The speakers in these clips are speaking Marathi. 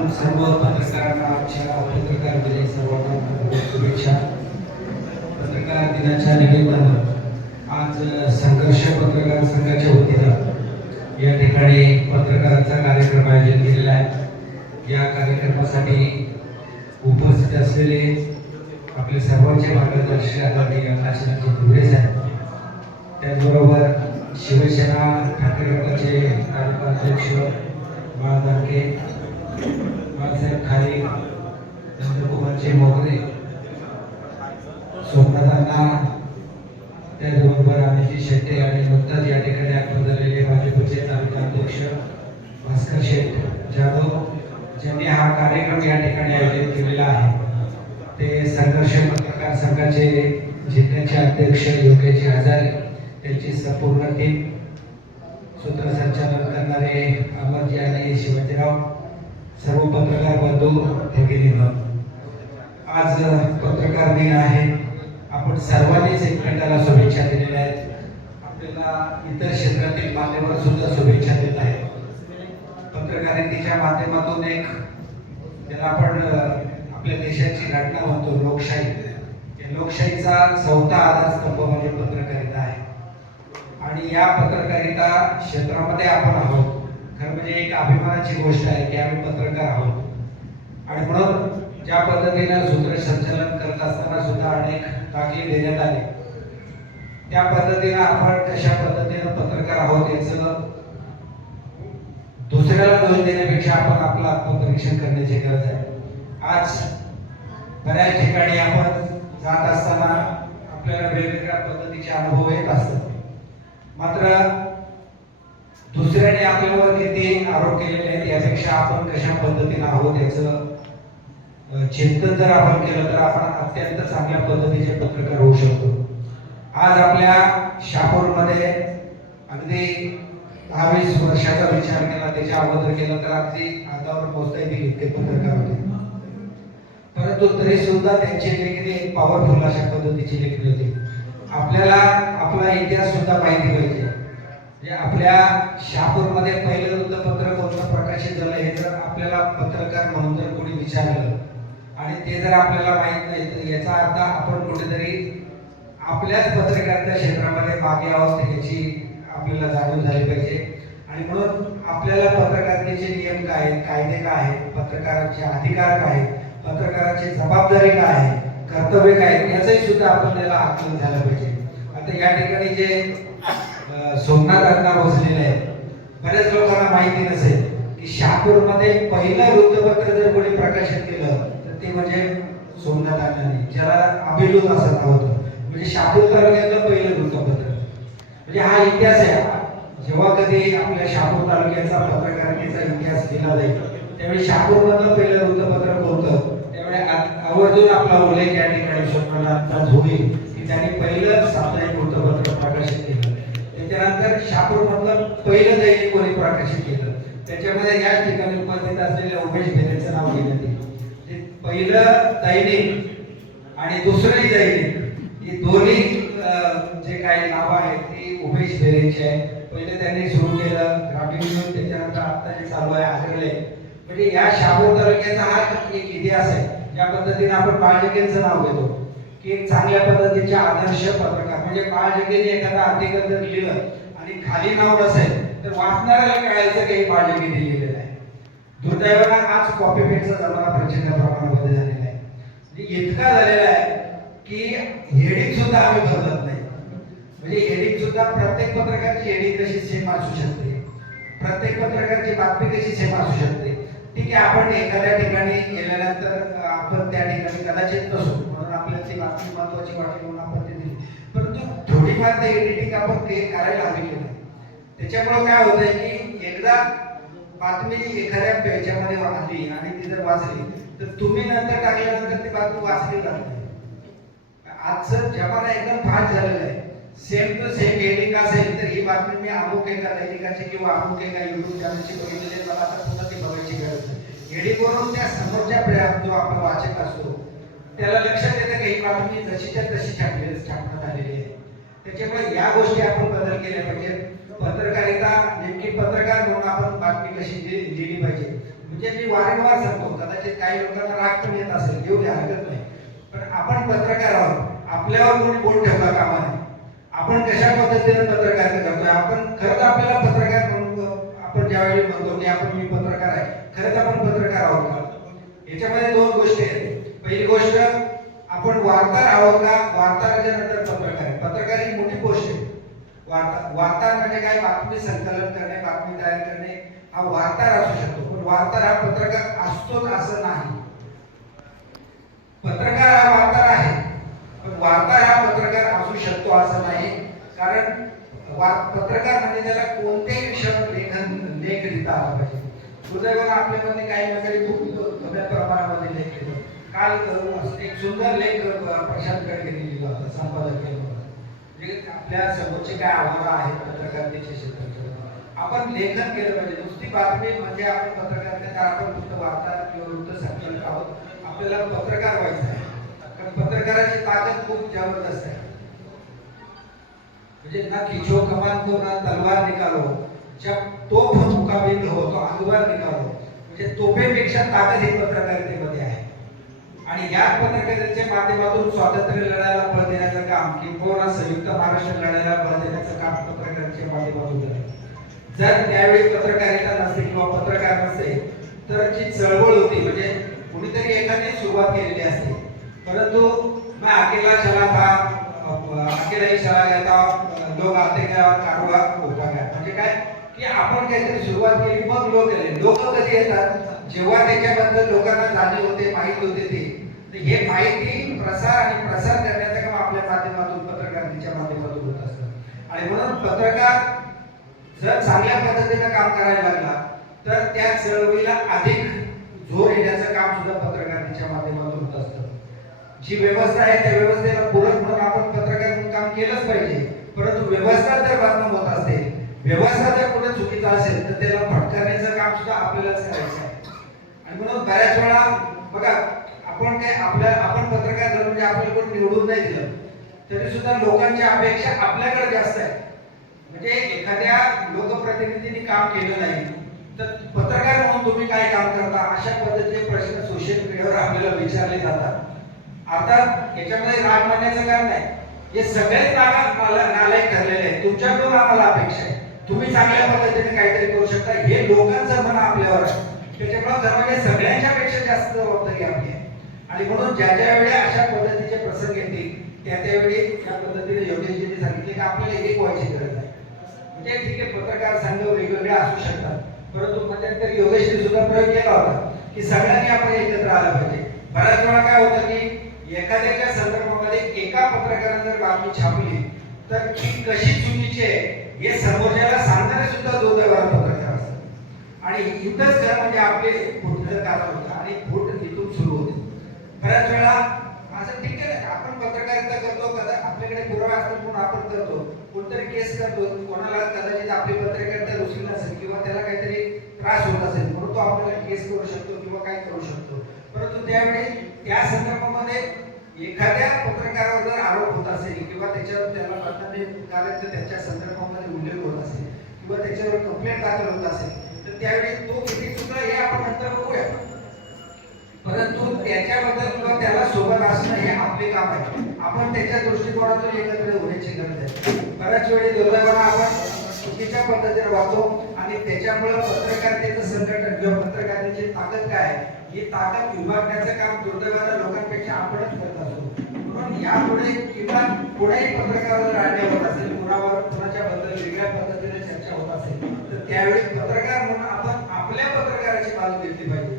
आपण सर्व पत्रकारांना आजच्या पत्रकार दिले सर्वांना शुभेच्छा. पत्रकार दिनाच्या निमित्तानं आज संघर्ष पत्रकार संघाच्या वतीनं या ठिकाणी पत्रकारांचा कार्यक्रम आयोजित केलेला आहे. या कार्यक्रमासाठी उपस्थित असलेले आपले सर्वांचे मार्गदर्शक आदरणीय काशीनाथजी साहेब त्याचबरोबर शिवसेना ठाकरे गटाचे तालुका अध्यक्ष बाळदारके बाळासाहेब खारे नंदकुमारचे मोगरे सोमनाथांना त्याचबरोबर अभिजित शेट्टे आणि नुकताच या ठिकाणी आपण झालेले भाजपचे तालुका अध्यक्ष भास्कर शेठ जाधव ज्यांनी हा कार्यक्रम या ठिकाणी आयोजित केलेला आहे. ते संघर्ष पत्रकार संघाचे जिल्ह्याचे अध्यक्ष योगेश हजारे त्यांची संपूर्ण टीम सूत्रसंचालन करणारे अमरजी आणि शिवाजीराव सर्व पत्रकार बंधू भगिनींनो आज पत्रकार दिन आहे. आपण सर्वांनीच एकमेकाला शुभेच्छा दिलेल्या आहेत. आपल्याला इतर क्षेत्रातील मान्यवर सुद्धा शुभेच्छा देत आहेत. पत्रकारितेच्या माध्यमातून एक ज्याला आपण आपल्या देशाची घटना म्हणतो लोकशाही. या लोकशाहीचा चौथा आधारस्तंभ म्हणजे पत्रकारिता आहे. आणि या पत्रकारिता क्षेत्रामध्ये आपण आहोत. खरं म्हणजे एक अभिमानाची गोष्ट आहे की आम्ही पत्रकार आहोत. आणि म्हणून ज्या पद्धतीनं सूत्रसंचालन करत असताना सुद्धा अनेक दाखले देण्यात आले. त्या पद्धतीनं आपण कशा पद्धतीनं पत्रकार आहोत याचं दुसऱ्याला दोष देण्यापेक्षा आपण आपलं आत्मपरीक्षण करण्याची गरज आहे. आज बऱ्याच ठिकाणी आपण जात असताना आपल्याला वेगवेगळ्या पद्धतीचे अनुभव येत असतात. मात्र दुसऱ्याने आपल्यावर किती आरोप केलेले आहेत यापेक्षा आपण कशा पद्धतीने आहोत याचं चिंतन जर आपण केलं तर आपण अत्यंत चांगल्या पद्धतीचे पत्रकार होऊ शकतो. आज आपल्या शापूरमध्ये अगदी दहा वीस वर्षाचा विचार केला त्याच्या अगोदर केला तर अगदी हातावर पोहोचता येतील इतके पत्रकार होते. परंतु तरी सुद्धा त्यांची लेखणी एक पॉवरफुल अशा पद्धतीची लेखणी होती. आपल्याला आपला इतिहास सुद्धा माहिती पाहिजे. आपल्या शहापूरमध्ये पहिलं वृत्तपत्र कोणतं प्रकाशित झालं हे जर आपल्याला पत्रकार म्हणून जर कोणी विचारलं आणि ते जर आपल्याला माहीत नाही तर याचा अर्थ आपण कुठेतरी आपल्याच पत्रकारिता क्षेत्रामध्ये मागे आहोत याची आपल्याला जाणीव झाली पाहिजे. आणि म्हणून आपल्याला पत्रकारितेचे नियम काय आहेत कायदे काय आहेत पत्रकारांचे अधिकार काय आहेत पत्रकाराची जबाबदारी काय आहे कर्तव्य काय आहेत याचंही सुद्धा आपल्याला आकलन झालं पाहिजे. आता या ठिकाणी जे सोमनाथांना सोमनाथ बसलेले आहे बऱ्याच लोकांना माहिती नसेल की शहापूरमध्ये पहिलं वृत्तपत्र जर कोणी प्रकाशित केलं तर ते म्हणजे सोमनाथ अण्णांनी ज्याला अभिलूत असं नाव होतं. म्हणजे शहापूर तालुक्यातलं पहिलं वृत्तपत्र. म्हणजे हा इतिहास आहे. जेव्हा कधी आपल्या शहापूर तालुक्याचा पत्रकारितेचा इतिहास केला जाईल त्यावेळी शहापूरमधलं पहिलं वृत्तपत्र कोणतं? त्यावेळी आवर्जून आपला उल्लेख या ठिकाणी स्वप्नाला होईल की त्यांनी पहिलं साप्ताहिक त्यानंतर शापूर मधलं पहिलं दैनिक कोणी प्रकाशित केलं त्याच्यामध्ये या ठिकाणी उपस्थित असलेल्या उमेश भेरेचं नाव घेण्यात येईल. पहिलं दैनिक आणि दुसरंही दैनिक ही दोन्ही जे काही नाव आहेत ती उमेश भेरेची आहे पहिले त्यांनी सुरू केलं ग्रामीण न्यूज त्याच्यानंतर आता जे चालू आहे आग्रले म्हणजे या शापूर तालुक्याचा हा एक इतिहास आहे. ज्या पद्धतीने आपण बाळजगेंचं नाव घेतो की एक चांगल्या पद्धतीचे आदर्श पत्रकार म्हणजे बाळजगेने एखादा आर्टिकल जर लिहिलं आणि खाली नाव नसेल तर वाचणाऱ्याला कळायचं काही हे बाळजगेने लिहिलेलं आहे. दुर्दैवानं आज कॉपी पेटचा जमाना प्रचंड प्रमाणामध्ये झालेला आहे. म्हणजे इतका झालेला आहे की हेडिंग सुद्धा आम्ही बदलत नाही. म्हणजे हेडिंग सुद्धा प्रत्येक पत्रकाराची हेडिंग कशी सेम असू शकते? प्रत्येक पत्रकाराची बातमी कशी सेम असू शकते? ठीक आहे आपण एखाद्या ठिकाणी गेल्यानंतर आपण त्या ठिकाणी कदाचित नसू म्हणून आपल्याला ती बातमी महत्वाची वाटली म्हणून आपण ते दिली. थोडीफार ते एडिटिंग आपण ते करायला हवी की नाही त्याच्यामुळे काय होतंय की एकदा बातमी एखाद्या पेजामध्ये आली आणि ती जर वाचली तर तुम्ही नंतर टाकल्यानंतर ती बातमी वाचली जात नाही? आजचं जमाना एकदम फास्ट झालेला आहे. सेम टू सेम एडिंग असेल तर ही बातमी मी अमुक एका दैनिकाची किंवा अमुक एका युट्यूब चॅनलची बघितलेली मला आता पुन्हा ती बघायची गरज नाही एडिंगवरून त्या समोरच्या जो आपण वाचक असतो त्याला लक्षात येतं की ही बातमी जशीच्या तशी छापली छापण्यात आलेली आहे. त्याच्यामुळे या गोष्टी आपण बदल केल्या पाहिजेत. पत्रकारिता नेमकी पत्रकार म्हणून आपण बातमी कशी दिली लिहिली पाहिजे. म्हणजे मी वारंवार सांगतो कदाचित काही लोकांना राग पण येत असेल घेऊ द्या हरकत नाही. पण आपण पत्रकार आहोत आपल्यावर कोणी बोट ठेवता कामा नाही आपण कशा पद्धतीने पत्रकार करतोय? आपण खरंच आपल्याला पत्रकार म्हणून आपण ज्यावेळी म्हणतो की आपण मी पत्रकार आहे. खरंच आपण पत्रकार आहोत का? याच्यामध्ये दोन गोष्टी आहेत. पहिली गोष्ट आपण वार्ताहर आहोत का? वार्ताहराच्या नंतर पत्रकार आहे पत्रकार ही मोठी गोष्ट आहे. वार्ता वार्ताहर म्हणजे काय? बातमी संकलन करणे बातमी तयार करणे. हा वार्ताहर असू शकतो. पण वार्ताहर हा पत्रकार असतोच असं नाही? पत्रकार हा वार्ताहर आहे. पण वार्ताहर हा पत्रकार असू शकतो असं नाही. कारण वा- पत्रकार म्हणजे त्याला कोणत्याही विषयावर लेखन लेख लिहिता आला पाहिजे. दुर्दैवानं आपल्यामध्ये काही मंडळी खूप कमी प्रमाणामध्ये लेख लिहितात काल एक सुंदर लेख प्रशांत गडकरी लिहिला होता संपादक म्हणजे आपल्या समोरचे काय आव्हानं आहेत पत्रकारितेच्या क्षेत्रात आपण लेखन केलं पाहिजे. नुसती बातमी म्हणजे आपण पत्रकार आपण फक्त वार्ताहर किंवा वृत्त संकलक आहोत आपल्याला पत्रकार व्हायचं आहे. कारण पत्रकाराची ताकद खूप जबरदस्त आहे. म्हणजे ना खिचो कमान को ना तलवार निकालो. जब तोफ मुकाबिल हो तो अंगवर निकालो. म्हणजे तोफेपेक्षा ताकद ही पत्रकारितेमध्ये आहे. आणि या पत्रकारितेच्या माध्यमातून स्वातंत्र्य लढ्याला बळ देण्याचं काम किंवा संयुक्त महाराष्ट्र लढ्याला बळ देण्याचं काम पत्रकारितेच्या माध्यमातून झालं. जर त्यावेळी पत्रकारिता नसते किंवा पत्रकार नसते तर जी चळवळ होती म्हणजे कुणीतरी एकाने सुरुवात केलेली असते. परंतु मैं अकेला चला था अकेला ही चला गया था लोक आते गया और होता गया म्हणजे काय? की आपण काहीतरी सुरुवात केली मग लोक गेले. लोक कधी येतात? जेव्हा त्याच्याबद्दल लोकांना जाणीव होते माहिती होते ते. हे माहिती प्रसार आणि प्रसार करण्याचं काम आपल्या माध्यमातून पत्रकारितेच्या माध्यमातून होत असतं. आणि म्हणून पत्रकार जर चांगल्या पद्धतीनं काम करायला लागला तर त्या चळवळीला अधिक जोर येण्याचं काम सुद्धा पत्रकारितेच्या माध्यमातून होत असतं. जी व्यवस्था आहे त्या व्यवस्थेला पूरक म्हणून आपण पत्रकार म्हणून काम केलंच पाहिजे. परंतु व्यवस्था जर बदनाम होत असते व्यवस्था जर कुठे चुकीचा असेल तर त्याला फटकारण्याचं काम सुद्धा आपल्यालाच करायचं आहे. आणि म्हणून बऱ्याच वेळा बघा आपण काय आपल्या आपण पत्रकार झालो म्हणजे आपल्याला कोण निवडून नाही दिलं तरी सुद्धा लोकांची अपेक्षा आपल्याकडे जास्त आहे. म्हणजे एखाद्या लोकप्रतिनिधींनी काम केलं नाही तर पत्रकार म्हणून तुम्ही काय काम करता? अशा पद्धतीचे प्रश्न सोशल मीडियावर आपल्याला विचारले जातात. आता याच्यामध्ये राग मानण्याचं कारण नाही. हे सगळेच नागा नालायक ठरलेले आहेत. तुमच्याकडून आम्हाला अपेक्षा आहे. तुम्ही चांगल्या पद्धतीने काहीतरी करू शकता. हे लोकांचं मन आपल्यावर त्याच्यामुळे सगळ्यांच्या पेक्षा जास्त जबाबदारी आपली. आहे आणि म्हणून ज्या ज्या वेळी अशा पद्धतीचे प्रसंग येतील त्या त्यावेळी या पद्धतीने योगेशजींनी सांगितले की आपल्याला एक व्हायची गरज आहे. म्हणजे ठीक आहे पत्रकार संघ वेगवेगळे असू शकतात परंतु मध्यंतरी योगेशने सुद्धा प्रयोग केला होता की सगळ्यांनी आपण एकत्र आलं पाहिजे. बऱ्याच वेळा काय होतं की एखाद्याच्या संदर्भामध्ये एका पत्रकारानं जर बातमी छापली तर ती कशी चुकीची आहे हे समोरच्याला सांगणारे सुद्धा दुर्दैवाला पत्रकार असतात. आणि इथंच खरं म्हणजे आपले फुटचं कारण होतं. आणि फुट इथून सुरू बऱ्याच वेळा असं ठीक आहे आपण पत्रकारिता करतो कदा आपल्याकडे पुरावा असतात म्हणून आपण करतो. कोणतरी केस करतो कोणाला कदाचित आपली पत्रकारिता रुचली नसेल किंवा त्याला काहीतरी त्रास होत असेल म्हणून तो आपल्याला केस करू शकतो किंवा काय करू शकतो. परंतु त्यावेळी त्या संदर्भामध्ये एखाद्या पत्रकारावर जर आरोप होत असेल किंवा त्याच्यावर त्याला प्राधान्यकारक त्याच्या संदर्भामध्ये उल्लेख होत असेल किंवा त्याच्यावर कंप्लेंट दाखल होत असेल तर त्यावेळी तो किती सुद्धा या आपण नंतर बघूया परंतु त्याच्याबद्दल किंवा त्याला सोबत असणं हे आपले काम आहे आपण त्याच्या दृष्टिकोनातून एकत्र होण्याची गरज आहे बऱ्याच वेळी दुर्दैवानं आपण चुकीच्या पद्धतीने वागतो आणि त्याच्यामुळे पत्रकारितेचं संघटन किंवा पत्रकारितेची ताकद काय आहे ही ताकद विभागण्याचं काम दुर्दैवानं लोकांपेक्षा आपणच करत असतो. म्हणून यापुढे किंवा पुढेही पत्रकारावर आणले होत असेल कुणावर कुणाच्या बद्दल वेगळ्या पद्धतीने चर्चा होत असेल तर त्यावेळी पत्रकार म्हणून आपण आपल्या पत्रकाराची बाजू घेतली पाहिजे.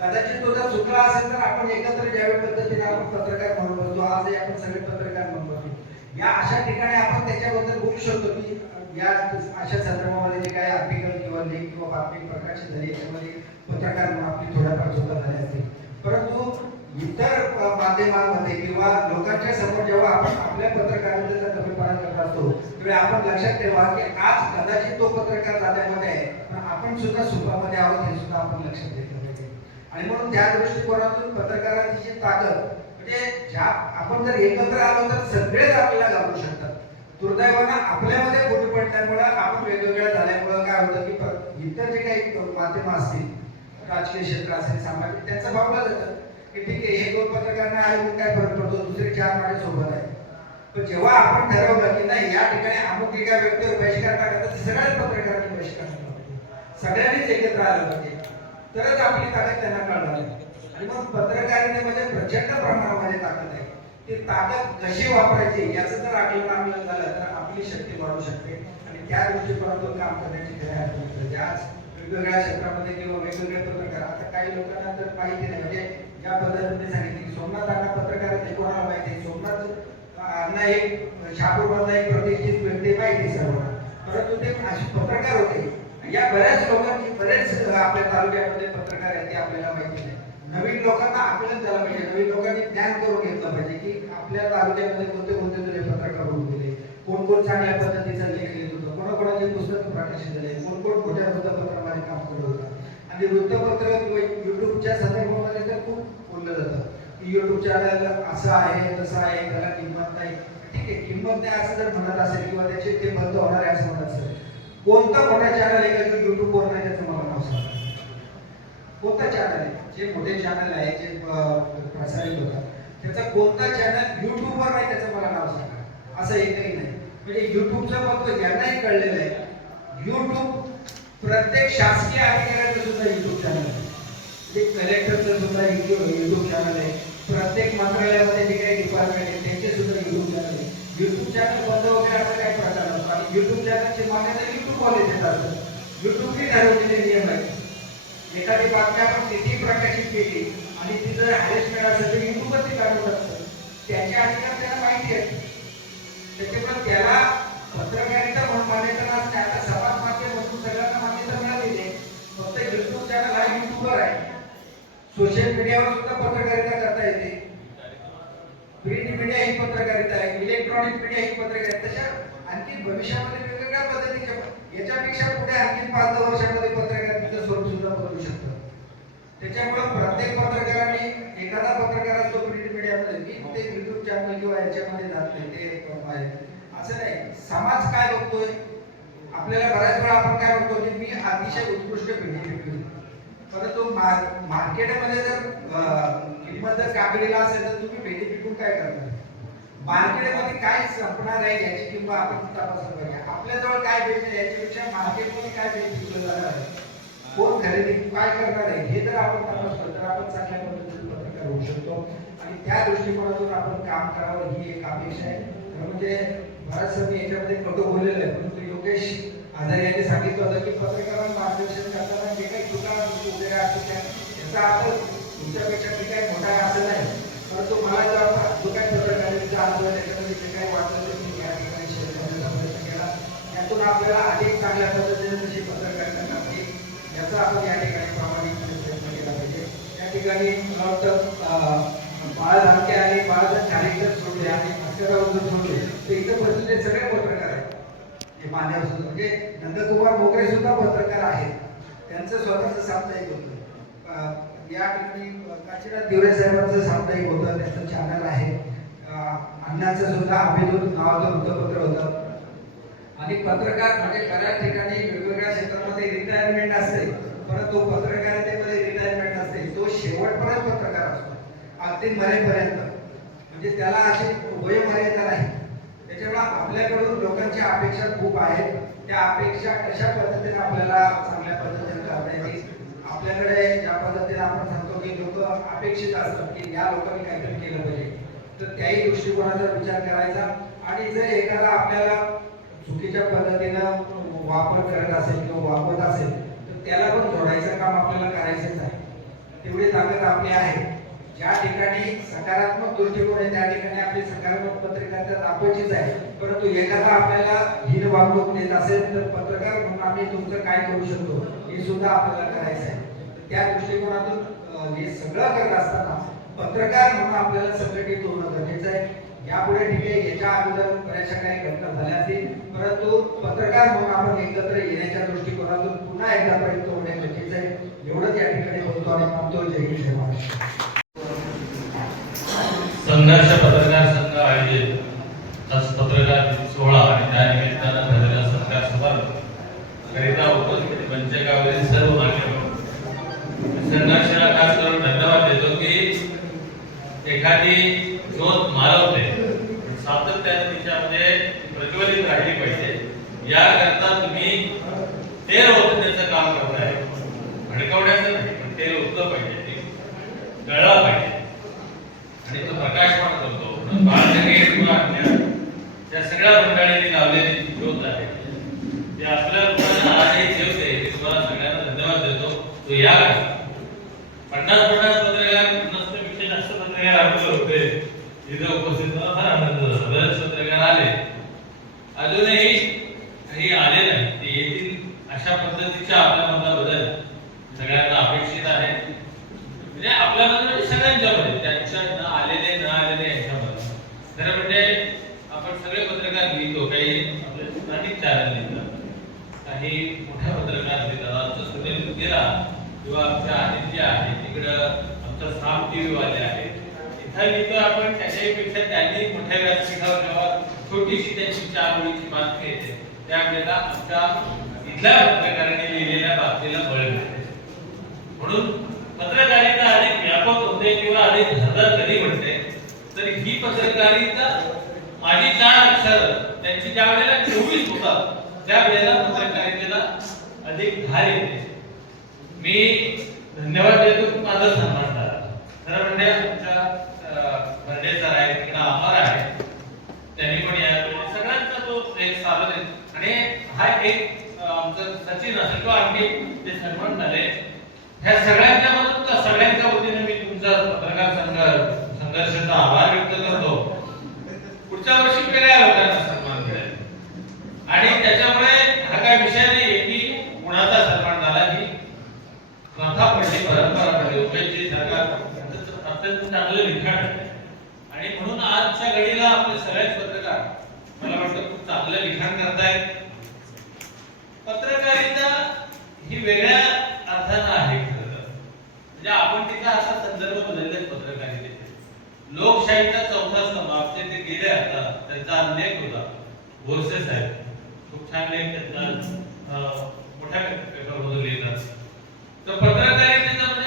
कदाचित तो जर चुकला असेल तर आपण एकत्र ज्यावेळी पद्धतीने आपण पत्रकार म्हणून बसतो आजही आपण सगळे पत्रकार म्हणून बसतो या अशा ठिकाणी आपण त्याच्याबद्दल बोलू शकतो की या अशा संदर्भामध्ये जे काही आर्टिकल किंवा लेख किंवा बातमी प्रकाशित झाली याच्यामध्ये पत्रकार म्हणून आपली थोड्याफार चुका झाल्या असतील. परंतु इतर माध्यमांमध्ये किंवा लोकांच्या समोर जेव्हा आपण आपल्या पत्रकारितेचा कमीपणा करत असतो त्यावेळी आपण लक्षात ठेवा की आज कदाचित तो पत्रकार जाण्यामध्ये आहे पण आपण सुद्धा सुखामध्ये आहोत हे सुद्धा आपण लक्षात घेतलं आणि म्हणून त्या दृष्टिकोनातून पत्रकाराची जी ताकद म्हणजे ज्या आपण जर एकत्र आलो तर सगळेच आपल्याला घाबरू शकतात. दुर्दैवानं आपल्यामध्ये फुट पडल्यामुळं आपण वेगवेगळ्या झाल्यामुळं काय होतं की इतर जे काही माध्यम असतील राजकीय क्षेत्र असेल सामाजिक त्यांचं भावलं जातं. की ठीक आहे हे दोन पत्रकार आले म्हणून काय फरक पडतो? दुसरे चार माझ्या सोबत आहे पण जेव्हा आपण ठरवलं की नाही या ठिकाणी अमुक एका व्यक्तीवर बहिष्कार टाकायचा तर सगळ्याच पत्रकारांनी बहिष्कार सगळ्यांनीच एकत्र आलं पाहिजे. तरच आपली ताकद त्यांना कळणार आहे. आणि मग पत्रकारितेमध्ये प्रचंड प्रमाणामध्ये ताकद आहे. ती ताकद कशी वापरायची याचं जर आकलन आपल्याला झालं तर आपली शक्ती वाढू शकते. आणि त्या दृष्टिकोनातून काम करण्याची तयार होते म्हणजे आज वेगवेगळ्या क्षेत्रामध्ये किंवा वेगवेगळे पत्रकार आता काही लोकांना तर माहिती नाही. म्हणजे ज्या पद्धतीने सांगितली की पत्रकार ते कोणाला माहिती सोमनाथ अण्णा एक शहापूरमधला एक प्रतिष्ठित व्यक्ती माहिती सर्वांना. परंतु ते असे पत्रकार होते. या बऱ्याच लोकांनी बरेच आपल्या तालुक्यामध्ये पत्रकार आहेत ते आपल्याला माहिती नाही नवीन लोकांना आकलन झालं पाहिजे. नवीन लोकांनी ज्ञान करून घेतलं पाहिजे की आपल्या तालुक्यामध्ये कोणते कोणते तरी पत्रकार होऊन गेले. कोण कोण चांगल्या पद्धतीचा लेख लिहित होतं. कोणाकोणाचे पुस्तक प्रकाशित झाले कोण कोण खोट्या वृत्तपत्रामध्ये काम करत होतं. आणि वृत्तपत्र युट्यूबच्या संदर्भामध्ये तर खूप बोललं जातं. की युट्यूब चॅनल असं आहे तसं आहे त्याला किंमत नाही. ठीक आहे किंमत नाही असं जर म्हणत असेल किंवा त्याचे ते बंद होणार आहे असं म्हणत असेल कोणता मोठा चॅनल आहे का युट्यूब वर नाही त्याचं मला नाव सांगा कोणता चॅनल आहे? जे मोठे चॅनल आहे जे प्रसारित होतात त्याचा कोणता चॅनल युट्यूबवर नाही त्याचं मला नाव सांगा. असं एकही नाही. म्हणजे युट्यूबचं महत्त्व यांनाही कळलेलं आहे. युट्यूब प्रत्येक शासकीय अधिकाऱ्याचं सुद्धा युट्यूब चॅनल आहे. म्हणजे जे कलेक्टरचं सुद्धा युट्यूब चॅनल आहे. प्रत्येक मंत्रालयामध्ये जे काही डिपार्टमेंट आहे त्यांचे सुद्धा युट्यूब चॅनल आहे. युट्यूब चॅनल बंद वगैरे असं काही प्रकार नसतो आणि युट्यूब चॅनलची मान्यता कॉलेज असतं युट्यूबने ठरवलेले नियम आहेत. एखादी बातमी आपण किती प्रकाशित केली आणि ती जर हॅरेसमेंट असेल तर युट्यूबवर ती असतं शकतं त्याचे अधिकार त्याला माहिती आहेत. पण त्याला पत्रकारिता म्हणून मान्यता नसते आता समाज माध्यम म्हणून सगळ्यांना मान्यता मिळालेली आहे फक्त युट्यूब चॅनल हा युट्यूबवर आहे. सोशल मीडियावर सुद्धा पत्रकारिता करता येते. प्रिंट मीडिया ही पत्रकारिता आहे. इलेक्ट्रॉनिक मीडिया ही पत्रकारिता. तशा आणखी भविष्यामध्ये वेगवेगळ्या पद्धतीच्या याच्यापेक्षा पुढे आणखी पाच दहा वर्षामध्ये पत्रकारितेचं स्वरूप सुद्धा बदलू शकतं. त्याच्यामुळे प्रत्येक पत्रकाराने एखादा पत्रकार असतो प्रिंट मीडियामध्ये की ते युट्यूब चॅनल किंवा याच्यामध्ये जात नाही ते आहे. असं नाही. समाज काय बघतोय? आपल्याला बऱ्याच वेळा आपण काय म्हणतो की मी अतिशय उत्कृष्ट पिढी विकली परंतु मार्केटमध्ये जर किंमत जर काकडीला असेल तर तुम्ही भेटी पिकून काय करणार? मार्केटमध्ये काय संपणार आहे याची किंमत आपण तपासून बघूया. आपल्याजवळ काय भेटलं याच्यापेक्षा मार्केटमध्ये काय भेटलं जाणार आहे? कोण खरेदी काय करणार आहे? हे जर आपण तपासलं तर आपण चांगल्या पद्धतीने पत्रकार होऊ शकतो. आणि त्या दृष्टिकोनातून आपण काम करावं ही एक अपेक्षा आहे. खरं म्हणजे भारत सरने याच्यामध्ये कटू बोललेलं आहे. परंतु योगेश आधार यांनी सांगितलं होतं की पत्रकारांना मार्गदर्शन करताना जे काही चुका वगैरे असतात त्याचा याचा अर्थ तुमच्यापेक्षा ठीक काही मोठा असं नाही. परंतु मला जो जो काही त्याच्यामध्ये म्हणजे जे काही वाटलं ते मी या ठिकाणी शेअर करण्याचा प्रयत्न केला. त्यातून आपल्याला अधिक चांगल्या पद्धतीने कशी पत्रकारिता याचा आपण या ठिकाणी प्रामाणिकपणे प्रयत्न केला पाहिजे. त्या ठिकाणी मला वाटतं अं, धामके आणि बाळा कार्यक्रम सोडले आणि अक्षरराव जर सोडले तर इथं बसलेले सगळे पत्रकार आहेत. हे मान्यवर सुद्धा म्हणजे नंदकुमार मोगरे सुद्धा पत्रकार आहेत. त्यांचं स्वतःचं साप्ताहिक होतं. या ठिकाणी काशीनाथ दिवरे साहेबांचं साप्ताहिक होतं त्यांचं चॅनल आहे. अण्णाचं सुद्धा अभिदूत नावाचं वृत्तपत्र होतं. आणि पत्रकार म्हणजे बऱ्याच ठिकाणी वेगवेगळ्या क्षेत्रामध्ये रिटायरमेंट असते परंतु पत्रकारितेमध्ये रिटायरमेंट असते. तो शेवटपर्यंत पत्रकार असतो. अगदी मरेपर्यंत. म्हणजे त्याला अशी वयमर्यादा नाही. त्याच्यामुळे आपल्याकडून लोकांच्या अपेक्षा खूप आहेत. त्या अपेक्षा कशा पद्धतीने आपल्याला चांगल्या पद्धतीने करता येतील? आपल्याकडे ज्या पद्धतीने आपण सांगतो की लोक अपेक्षित असतं की या लोकांनी काहीतरी केलं पाहिजे. तर त्याही दृष्टिकोनाचा विचार करायचा. आणि जर एखादा आपल्याला चुकीच्या पद्धतीनं वापर करत असेल किंवा वापरत असेल तर त्याला पण जोडायचं काम आपल्याला करायचंच आहे. तेवढी ताकद आपली आहे. ज्या ठिकाणी सकारात्मक दृष्टिकोन आहे त्या ठिकाणी आपली सकारात्मक पत्रकारिता दाखवायचीच आहे. परंतु एखादा आपल्याला हीन वागणूक देत असेल तर पत्रकार म्हणून आम्ही तुमचं काय करू शकतो हे सुद्धा आपल्याला करायचं आहे. त्या दृष्टिकोनातून हे सगळं करत असताना पत्रकार म्हणून आपल्याला संघटित होणं गरजेचं आहे. यापुढे ठीक आहे याच्या अगोदर बऱ्याचशा काही घटना झाल्या असतील. परंतु पत्रकार म्हणून आपण एकत्र येण्याच्या दृष्टिकोनातून पुन्हा एकदा प्रयत्न होणे गरजेचं आहे. एवढंच या ठिकाणी बोलतो आणि थांबतो. जय हिंद संघर्ष एखादी ज्योत मालवते सातत्याने तिच्यामध्ये प्रज्वलित राहिली पाहिजे. याकरता आपल्यामध्ये म्हणजे सगळ्यांच्यामध्ये त्यांच्या न आलेले न आलेले यांच्यामध्ये. खरं म्हणजे आपण सगळे पत्रकार लिहितो काही आपले स्थानिक चॅनल लिहितात काही मोठ्या पत्रकार लिहितात. आमचं सुनील गेला किंवा आमच्या आदित्य आहे तिकडं आमचा साम टीव्ही वाले आहे इथं लिहितो आपण त्याच्याहीपेक्षा त्यांनी मोठ्या व्यासपीठावर जेव्हा छोटीशी त्यांची चार ओळीची बातमी येते त्यावेळेला आमच्या इथल्या पत्रकारांनी लिहिलेल्या बातमीला बळ मिळते. म्हणून पत्रकारिता अधिक व्यापक होते किंवा अधिक धरदार कधी म्हणते तर ही पत्रकारिता माझी चार अक्षर त्यांची ज्या वेळेला चोवीस होतात त्या वेळेला पत्रकारितेला अधिक धार येते. मी धन्यवाद देतो माझा सन्मान झाला खरं म्हणजे आमच्या अं, आहे सर आहेत तिकडे आभार आहे त्यांनी पण या सगळ्यांचा तो एक साधन आहे आणि हा एक आमचं सचिन असेल किंवा आणखी ते सन्मान झाले. ह्या सगळ्यांच्या मधून का सगळ्यांच्या वतीने मी तुमचा पत्रकार संघ संघर्षाचा आभार व्यक्त करतो. पुढच्या वर्षी वेगळ्या लोकांचा सन्मान मिळेल. आणि त्याच्यामुळे हा काय विषय नाही की कुणाचा सन्मान झाला ही प्रथा पडली परंपरा पडली उमेदजी सरकार अत्यंत चांगलं लिखाण आहे. आणि म्हणून आजच्या घडीला आपले सगळेच पत्रकार मला वाटतं खूप चांगलं लिखाण करतायत पत्रकारिता ही वेगळ्या अर्थानं आहे खरं तर. म्हणजे आपण तिचा असा संदर्भ बदलले पत्रकारितेचे लोकशाहीचा चौथा स्तंभ आमचे ते गेले आता त्यांचा लेख होता. भोसले साहेब खूप छान लेख त्यांचा अं, मोठ्या पेपरमधून लिहिला तर पत्रकारितेचा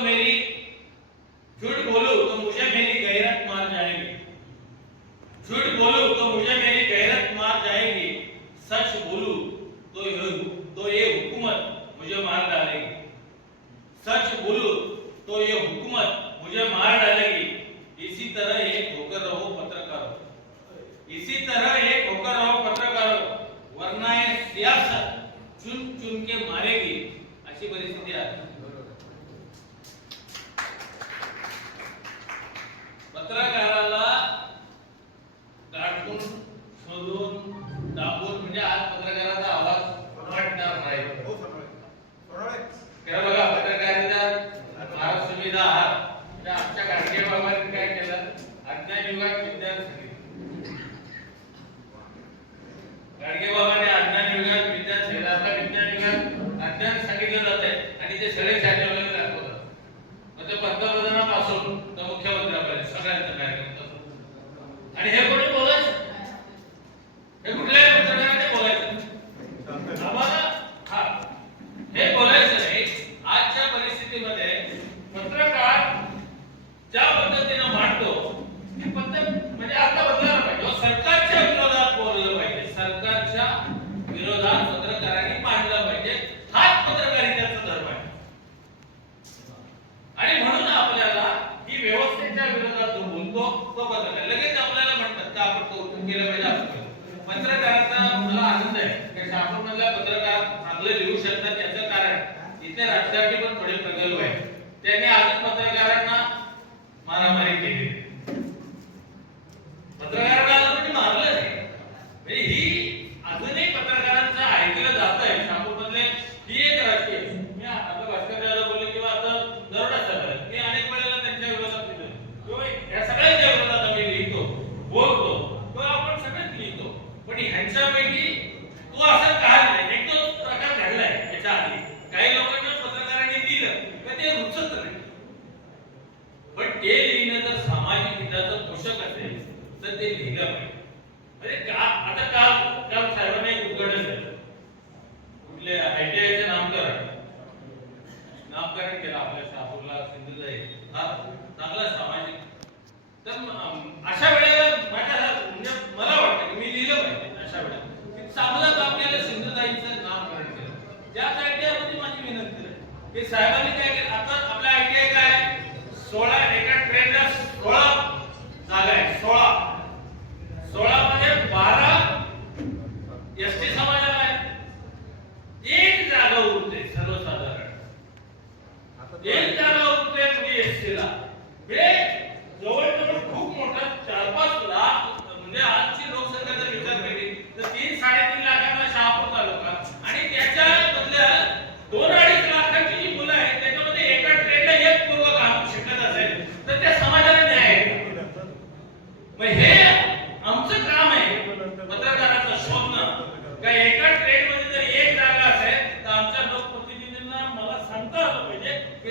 ਮੇਰੀ गंगाधर आहे त्यांनी अजून पत्रकारांना मारामारी केली. पत्रकार સાહેબાની ત્યાં કે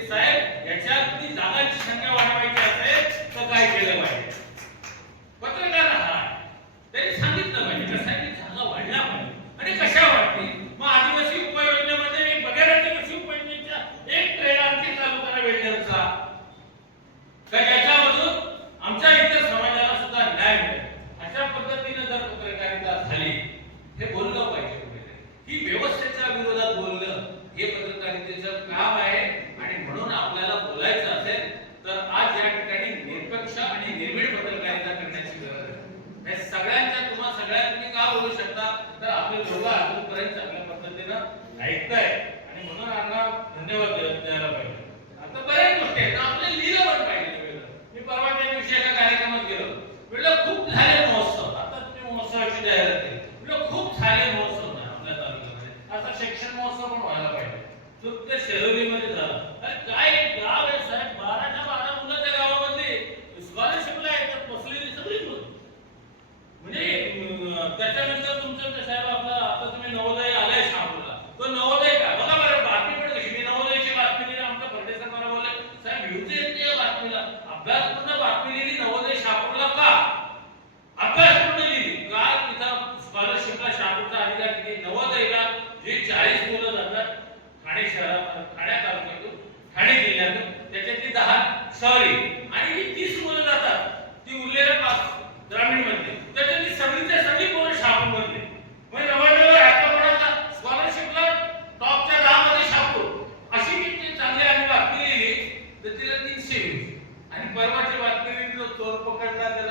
साहेब जागांची संख्या वाढवायची असेल तर काय केलं पाहिजे? पत्रकार खूप सारे महोत्सव आपल्या तालुक्यामध्ये. आता शिक्षण महोत्सव पण व्हायला पाहिजे. नुकते शेरोली पकडणार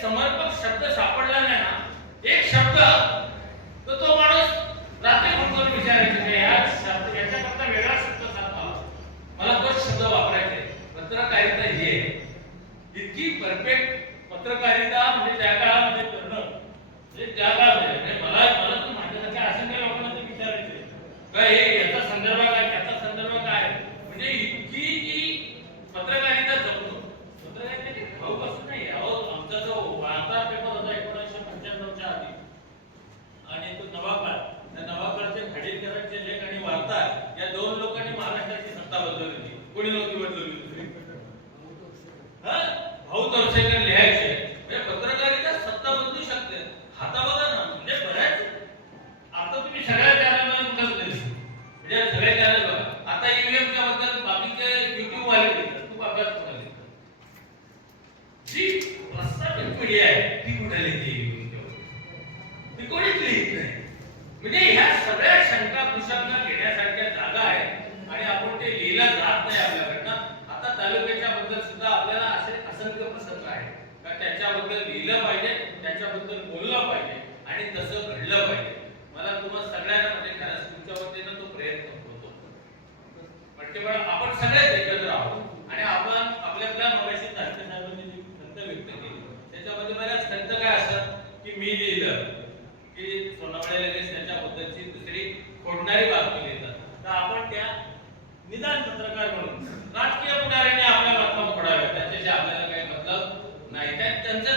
समर्पक शब्द सापडला नाही ना एक शब्द म्हणजे सगळे चॅनल बघा. आता ईव्हीएम च्या बद्दल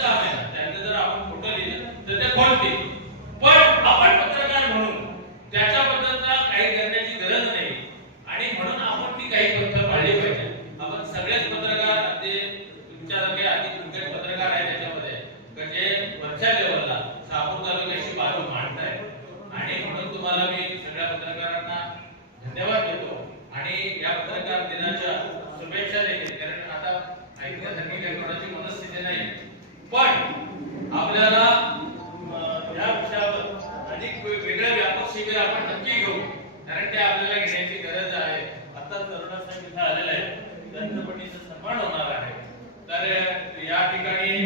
आहे. त्यांचं जर आपण तर ते पण आपण पत्रकार म्हणून त्याच्याबद्दलचा निर्णय आपल्याला घेण्याची गरज आहे. आता तरुणासाठी आलेलं आहे. दंतपटीचा सन्मान होणार आहे. तर या ठिकाणी